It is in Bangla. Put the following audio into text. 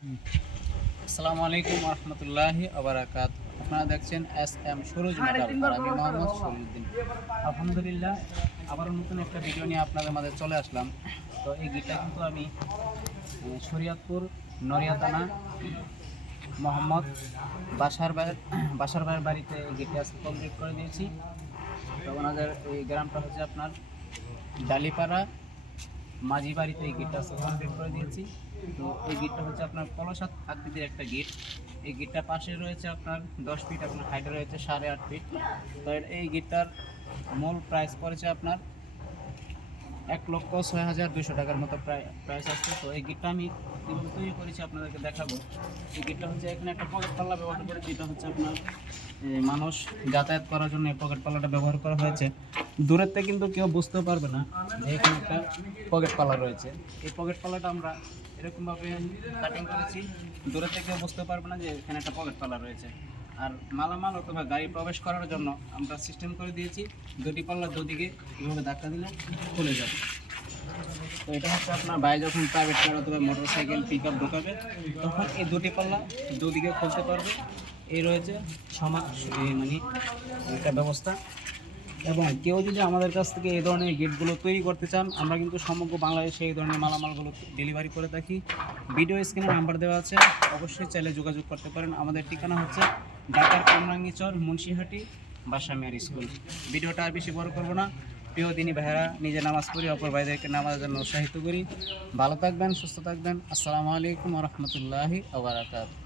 আসসালামু আলাইকুম রহমতুল্লাহি আবরাকাত। আপনারা দেখছেন এস সুরজ মেটাল আর আমি মোহাম্মদ শরীফুদ্দিন। আলহামদুলিল্লাহ, আবারও নতুন একটা ভিডিও নিয়ে আপনাদের মাঝে চলে আসলাম। তো এই গিটটা কিন্তু আমি শরিয়তপুর নড়িয়া থানা মোহাম্মদ বাসার ভাইয়ের বাড়িতে এই গিটটা আজকে কমপ্লিট করে দিয়েছি। তো ওনাদের এই গ্রামটা হচ্ছে আপনার ডালিপাড়া মাঝি বাড়িতে এই গিটটা কমপ্লিট করে দিয়েছি। তো এই গিটটা হচ্ছে আপনার কলসাত আকৃতির একটা গিট। এই গিটটা পাশে রয়েছে আপনার 10 ফিট, আপনার হাইটে রয়েছে 8.5 ফিট। তো এই গিটটার মূল প্রাইস পড়েছে আপনার 1,06,200 টাকার মতো প্রাইস আসছে। তো এই গিটটা আমি কীভাবে তৈরি করেছি আপনাদেরকে দেখাবো। এই গিটটা হচ্ছে এখানে একটা পকেট পাল্লা ব্যবহার করে, যেটা হচ্ছে আপনার মানুষ যাতায়াত করার জন্য এই পকেট পাল্লাটা ব্যবহার করা হয়েছে। দূরের থেকে কিন্তু কেউ বুঝতেও পারবে না যে এখানে একটা পকেট পাল্লা রয়েছে। এই পকেট পাল্লাটা আমরা এরকমভাবে কাটিং করেছি, দূরের থেকে কেউ বুঝতে পারবে না যে এখানে একটা পকেট পাল্লা রয়েছে। আর মালামাল অথবা গাড়ি প্রবেশ করার জন্য আমরা সিস্টেম করে দিয়েছি দুটি পাল্লা দুদিকে এভাবে ধাক্কা দিলে খুলে যাবে। তো এটা হচ্ছে আপনার বাইরে যখন প্রাইভেট কার অথবা মোটর সাইকেল পিক আপ ঢোকাবে তখন এই দুটি পাল্লা দুদিকে খুলতে পারবে। এই রয়েছে সমান মানে একটা ব্যবস্থা। এবং কেউ যদি আমাদের কাছ থেকে এই ধরনের গেটগুলো তৈরি করতে চান, আমরা কিন্তু সমগ্র বাংলাদেশে এই ধরনের মালামালগুলো ডেলিভারি করে থাকি। ভিডিও স্ক্রিনে নাম্বার দেওয়া আছে, অবশ্যই চাইলে যোগাযোগ করতে পারেন। আমাদের ঠিকানা হচ্ছে ঢাকার কামরাঙ্গীচর মুন্সিহাটি বাসা মেয়ার স্কুল। ভিডিওটা আর বেশি বড় করবো না। প্রিয় দিনী ভাইয়েরা, নিজে নামাজ পড়ি, অপর ভাইদেরকে নামাজের জন্য উৎসাহিত করি। ভালো থাকবেন, সুস্থ থাকবেন। আসসালামু আলাইকুম রহমতুল্লাহি ওয়া বারাকাতুহু।